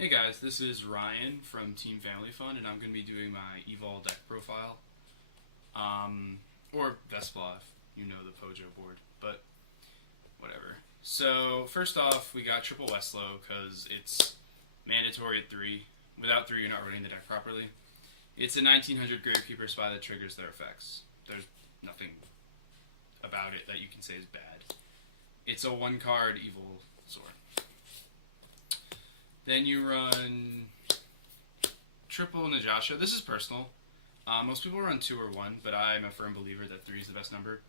Hey guys, this is Ryan from Team Family Fun, and I'm going to be doing my Evol deck profile, or Vesplah if you know the Pojo board, but whatever. So first off, we got triple Westlow because it's mandatory at 3. Without 3, you're not running the deck properly. It's a 1900 Gravekeeper spy that triggers their effects. There's nothing about it that you can say is bad. It's a 1-card Evil sword. Then you run triple Yugioh. This is personal. Most people run 2 or 1, but I'm a firm believer that 3 is the best number.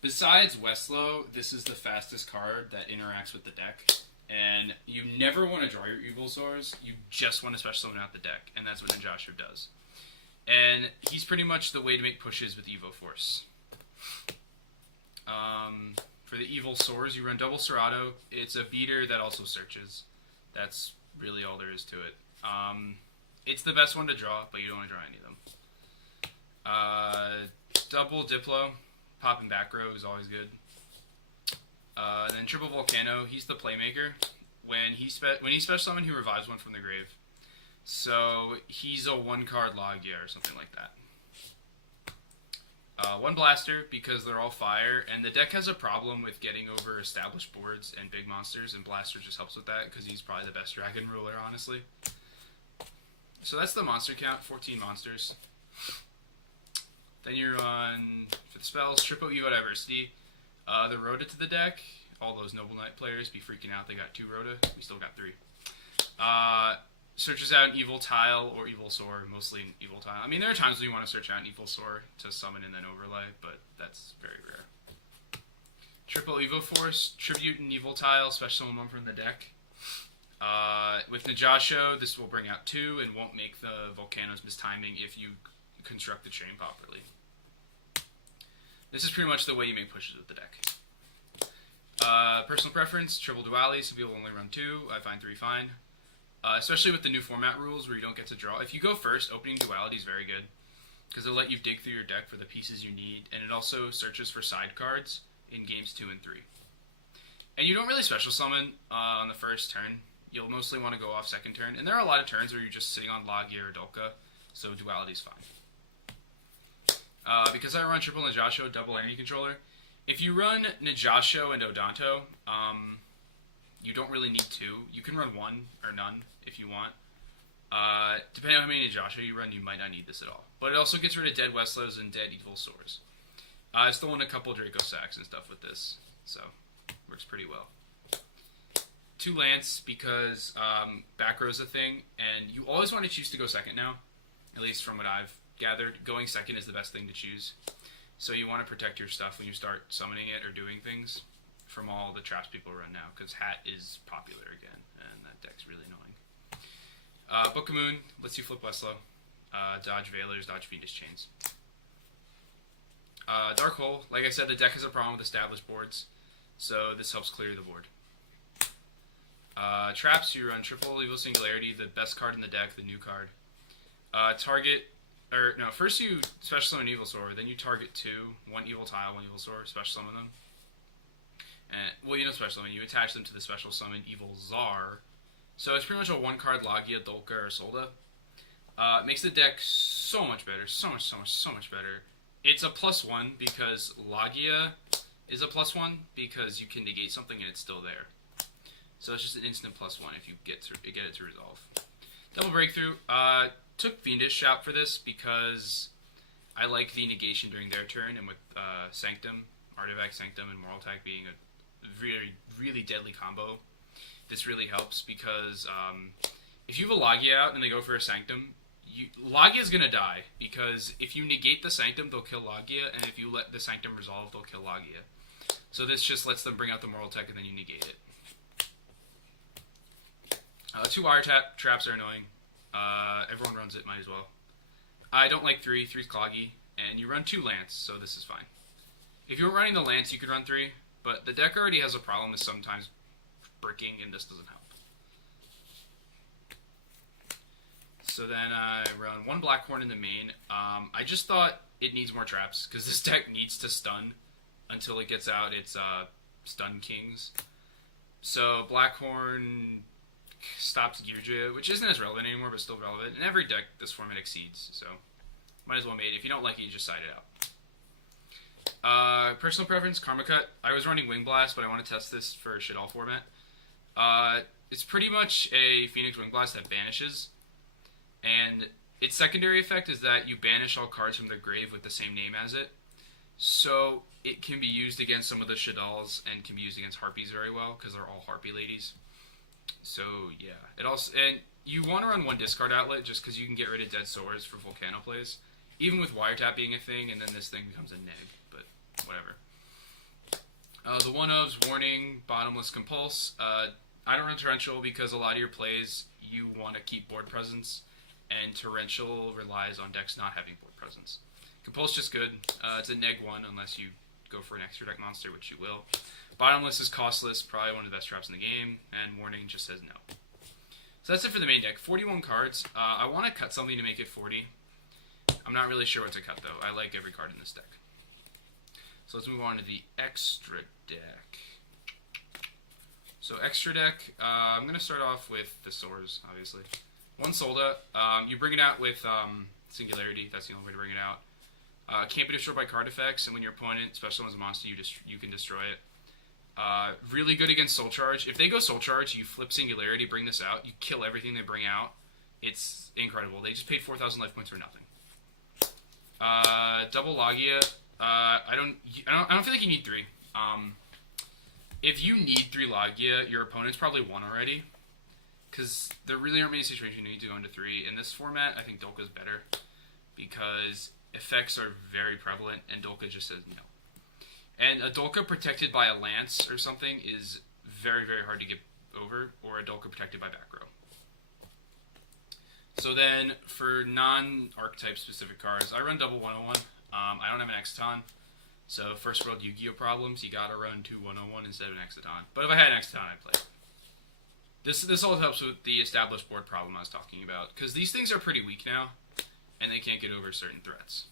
Besides Westlow, this is the fastest card that interacts with the deck. And you never want to draw your Evil Swords. You just want to special summon out the deck. And that's what Yugioh does. And he's pretty much the way to make pushes with Evo Force. For the Evil Swords, you run double Serato. It's a beater that also searches. That's really all there is to it. It's the best one to draw, but you don't want to draw any of them. Double Diplo, popping back row is always good. Then triple Volcano, he's the playmaker. When he special summon, he revives one from the grave. So he's a 1-card Yugioh or something like that. 1 Blaster, because they're all fire, and the deck has a problem with getting over established boards and big monsters, and Blaster just helps with that, because he's probably the best Dragon Ruler, honestly. So that's the monster count, 14 monsters. Then you run, for the spells, triple Evo Diversity. The Rhoda to the deck, all those Noble Knight players be freaking out, they got 2 Rhoda, we still got 3. Searches out an Evil Tile or Evil Sword, mostly an Evil Tile. I mean, there are times when you want to search out an Evil Sword to summon and then overlay, but that's very rare. Triple Evo Force, tribute an Evil Tile, special summon one from the deck. With Yugioh, this will bring out 2 and won't make the Volcanoes mistiming if you construct the chain properly. This is pretty much the way you make pushes with the deck. Personal preference, triple Duality, some people only run 2, I find 3 fine. Especially with the new format rules where you don't get to draw. If you go first, opening Duality is very good, because it'll let you dig through your deck for the pieces you need, and it also searches for side cards in games 2 and 3. And you don't really special summon on the first turn. You'll mostly want to go off second turn, and there are a lot of turns where you're just sitting on Yugioh or Dolka, so Duality is fine. Because I run triple Yugioh, double Enemy Controller, if you run Yugioh and Odanto, you don't really need 2. You can run 1 or none if you want. Depending on how many Yugioh you run, you might not need this at all. But it also gets rid of dead Westlows and dead Evil Swords. I still want a couple Draco Sacks and stuff with this, so works pretty well. 2 Lance, because back row's a thing, and you always want to choose to go second now, at least from what I've gathered. Going second is the best thing to choose. So you want to protect your stuff when you start summoning it or doing things from all the traps people run now, because Hat is popular again, and that deck's really annoying. Book of Moon lets you flip Westlow, dodge Veilers, dodge Fiendish Chains. Dark Hole, like I said, the deck has a problem with established boards, so this helps clear the board. Traps, you run triple Evil Singularity, the best card in the deck, the new card. First you special summon an Evil Sword, then you target 2, 1 Evil Tile, 1 Evil Sword, special summon them. You don't special summon, you attach them to the special summon Evil Czar. So it's pretty much a 1-card Yugioh, Dolka, or Solda. It makes the deck so much better, so much better. It's a +1 because Yugioh is a +1 because you can negate something and it's still there. So it's just an instant +1 if you get it to resolve. Double Breakthrough. Took Fiendish out for this because I like the negation during their turn, and with Sanctum, Artifact Sanctum, and Moral Attack being a really, really deadly combo, this really helps because if you have a Yugioh out and they go for a Sanctum, Yugioh is going to die, because if you negate the Sanctum, they'll kill Yugioh, and if you let the Sanctum resolve, they'll kill Yugioh. So this just lets them bring out the Moral Attack and then you negate it. 2 Wire Traps are annoying. Everyone runs it, might as well. I don't like 3, 3's cloggy, and you run 2 Lance, so this is fine. If you were running the Lance, you could run 3, but the deck already has a problem with sometimes bricking, and this doesn't help. So then I run 1 Blackhorn in the main. I just thought it needs more traps, because this deck needs to stun until it gets out its Stun Kings. So Blackhorn stopped Yugioh, which isn't as relevant anymore, but still relevant. And every deck this format exceeds, so might as well mate it. If you don't like it, you just side it out. Personal preference, Karma Cut. I was running Wing Blast, but I want to test this for shit-all format. It's pretty much a Phoenix Wing Blast that banishes, and its secondary effect is that you banish all cards from the grave with the same name as it. So it can be used against some of the Shadals and can be used against Harpies very well because they're all Harpy ladies. So yeah, it also, and you want to run one discard outlet just because you can get rid of Dead Swords for Volcano plays, even with Wiretap being a thing, and then this thing becomes a neg. But whatever. The one-ofs, Warning, Bottomless Compulse. I don't run Torrential because a lot of your plays you want to keep board presence, and Torrential relies on decks not having board presence. Compulse just good. It's a neg 1 unless you go for an extra deck monster, which you will. Bottomless is costless, probably one of the best traps in the game, and Warning just says no. So that's it for the main deck. 41 cards. I want to cut something to make it 40. I'm not really sure what to cut, though. I like every card in this deck. So let's move on to the extra deck. So extra deck, I'm going to start off with the Swords, obviously. One Solda. You bring it out with Singularity. That's the only way to bring it out. Can't be destroyed by card effects, and when your opponent, especially as a monster, you can destroy it. Really good against Soul Charge. If they go Soul Charge, you flip Singularity, bring this out, you kill everything they bring out. It's incredible. They just paid 4,000 life points for nothing. Double Logia. I don't feel like you need 3. If you need 3 Logia, your opponent's probably won already. Because there really aren't many situations you need to go into 3. In this format, I think Dolka's better. Because effects are very prevalent, and Dolka just says no. And a Dolka protected by a Lance or something is very, very hard to get over, or a Dolka protected by back row. So then, for non-archetype specific cards, I run double 101. I don't have an Exciton, so first world Yu-Gi-Oh problems, you gotta run 2 101 instead of an Exciton. But if I had an Exciton, I'd play it. This all helps with the established board problem I was talking about, because these things are pretty weak now, and they can't get over certain threats.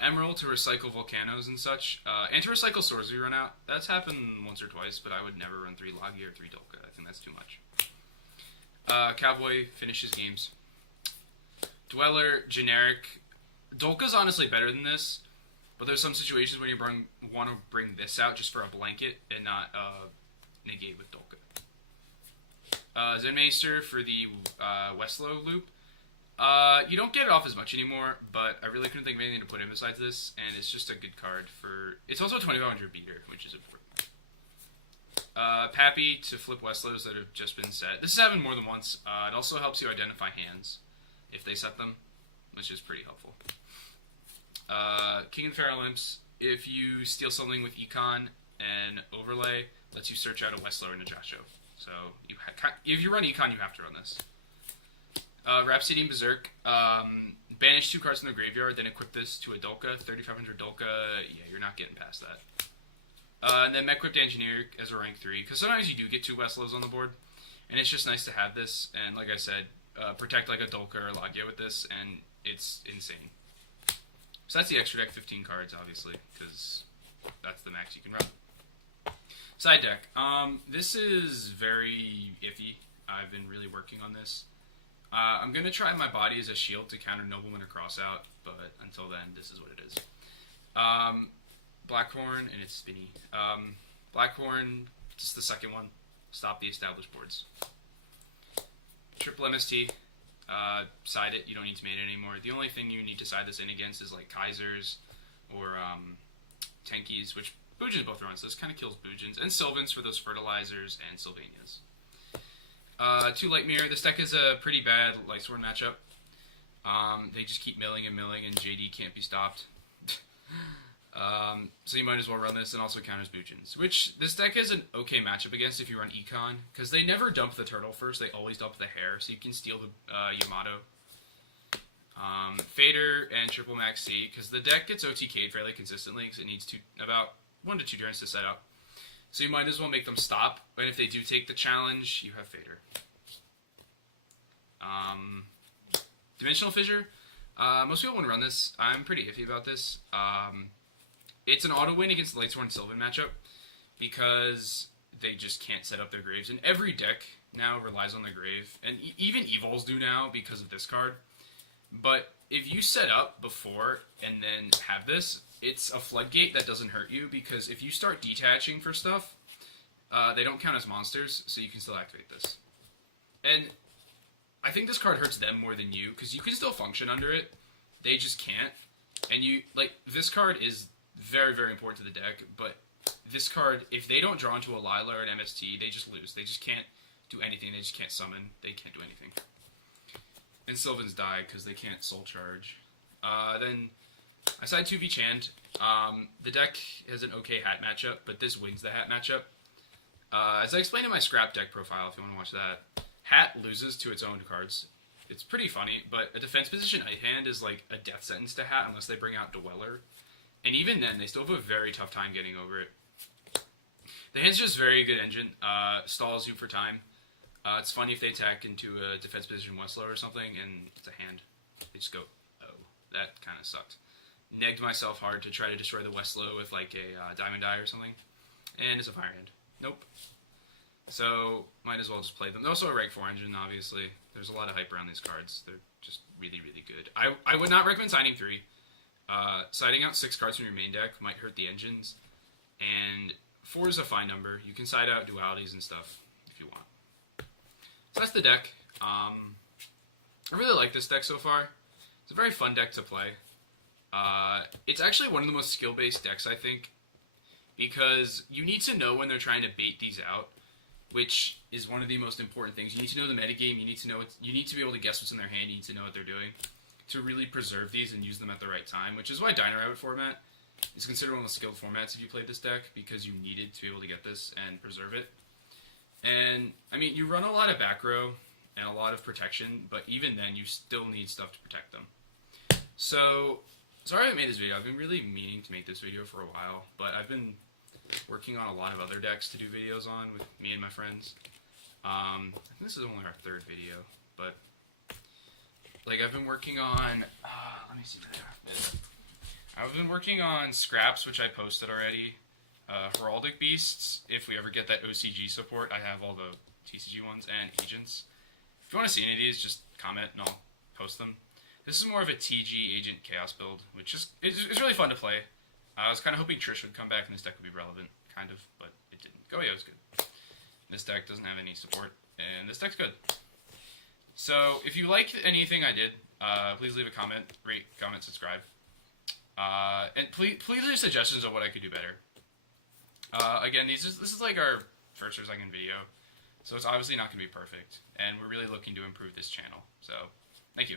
Emerald to recycle Volcanos and such, and to recycle Swords we run out. That's happened once or twice, but I would never run 3 Logia or 3 Dolka. I think that's too much. Cowboy finishes games. Dweller, generic. Dolka's honestly better than this, but there's some situations where you want to bring this out just for a blanket and not negate with Dolka. Zenmeister for the Westlow loop. You don't get it off as much anymore, but I really couldn't think of anything to put in besides this, and it's just a good card for... It's also a 2500 beater, which is important. Pappy to flip Westlows that have just been set. This has happened more than once. It also helps you identify hands if they set them, which is pretty helpful. King of the Pharaoh Limps, if you steal something with Econ and Overlay, lets you search out a Westlow and a Jasho. So if you run Econ, you have to run this. Rhapsody and Berserk. Banish 2 cards from the graveyard, then equip this to a Dolka. 3500 Dolka, yeah, you're not getting past that. And then Mech-Whipped Engineer as a rank 3, because sometimes you do get 2 Westlows on the board, and it's just nice to have this, and like I said, protect like a Dolka or a Logia with this, and it's insane. So that's the extra deck, 15 cards, obviously, because that's the max you can run. Side deck. This is very iffy. I've been really working on this. I'm going to try my body as a shield to counter Nobleman or Crossout, but until then, this is what it is. Blackhorn, and it's spinny. Blackhorn, just the second one. Stop the established boards. Triple MST. Side it, you don't need to mate it anymore. The only thing you need to side this in against is like Kaisers or Tenkies, which Boojins both runs. This kind of kills Boojins. And Sylvans for those fertilizers and Sylvanias. 2 Light Mirror. This deck is a pretty bad Lightsworn matchup. They just keep milling and milling, and JD can't be stopped. So you might as well run this, and also counters Boojins, which this deck is an okay matchup against if you run Econ, because they never dump the turtle first, they always dump the hair, so you can steal the Yamato. Fader and Triple Max C, because the deck gets OTK'd fairly consistently, because it needs about 1 to 2 turns to set up. So you might as well make them stop, and if they do take the challenge, you have Fader. Dimensional Fissure. Most people wouldn't run this. I'm pretty iffy about this. It's an auto win against the Lightsworn Sylvan matchup because they just can't set up their graves. In every deck, now relies on the grave, and even Evols do now because of this card. But if you set up before and then have this, it's a floodgate that doesn't hurt you, because if you start detaching for stuff, they don't count as monsters, so you can still activate this. And I think this card hurts them more than you, because you can still function under it. They just can't. And this card is very, very important to the deck, but this card, if they don't draw into a Lila or an MST, they just lose. They just can't do anything. They just can't summon. They can't do anything. And Sylvans die because they can't soul charge. Then I side 2v Chand. The deck has an okay hat matchup, but this wins the hat matchup. As I explained in my scrap deck profile, if you want to watch that, hat loses to its own cards. It's pretty funny, but a defense position ice hand is like a death sentence to hat unless they bring out Dweller. And even then, they still have a very tough time getting over it. The hand's just very good engine. Stalls you for time. It's funny if they attack into a defense position Westlow or something, and it's a hand. They just go, oh, that kind of sucked. Negged myself hard to try to destroy the Westlow with like a Diamond Eye or something, and it's a fire hand. Nope. So, might as well just play them. They're also a Rank 4 engine, obviously. There's a lot of hype around these cards. They're just really, really good. I would not recommend siding 3. Siding out 6 cards from your main deck might hurt the engines, and 4 is a fine number. You can side out dualities and stuff if you want. So that's the deck. I really like this deck so far. It's a very fun deck to play. It's actually one of the most skill-based decks, I think, because you need to know when they're trying to bait these out, which is one of the most important things. You need to know the metagame. You need to know you need to be able to guess what's in their hand. You need to know what they're doing to really preserve these and use them at the right time, which is why Dino Rabbit format is considered one of the skilled formats if you played this deck, because you needed to be able to get this and preserve it. And, I mean, you run a lot of back row and a lot of protection, but even then, you still need stuff to protect them. So, sorry I made this video. I've been really meaning to make this video for a while, but I've been working on a lot of other decks to do videos on with me and my friends. I think this is only our 3rd video, but, like, I've been working on, let me see what I have. I've been working on Scraps, which I posted already. Heraldic Beasts, if we ever get that OCG support, I have all the TCG ones, and Agents. If you want to see any of these, just comment and I'll post them. This is more of a TG Agent Chaos build, which is it's really fun to play. I was kind of hoping Trish would come back and this deck would be relevant, kind of, but it didn't. Oh yeah, it was good. This deck doesn't have any support, and this deck's good. So, if you like anything I did, please leave a comment, rate, comment, subscribe. And please leave suggestions of what I could do better. Again, this is like our first or second video, so it's obviously not going to be perfect, and we're really looking to improve this channel. So, thank you.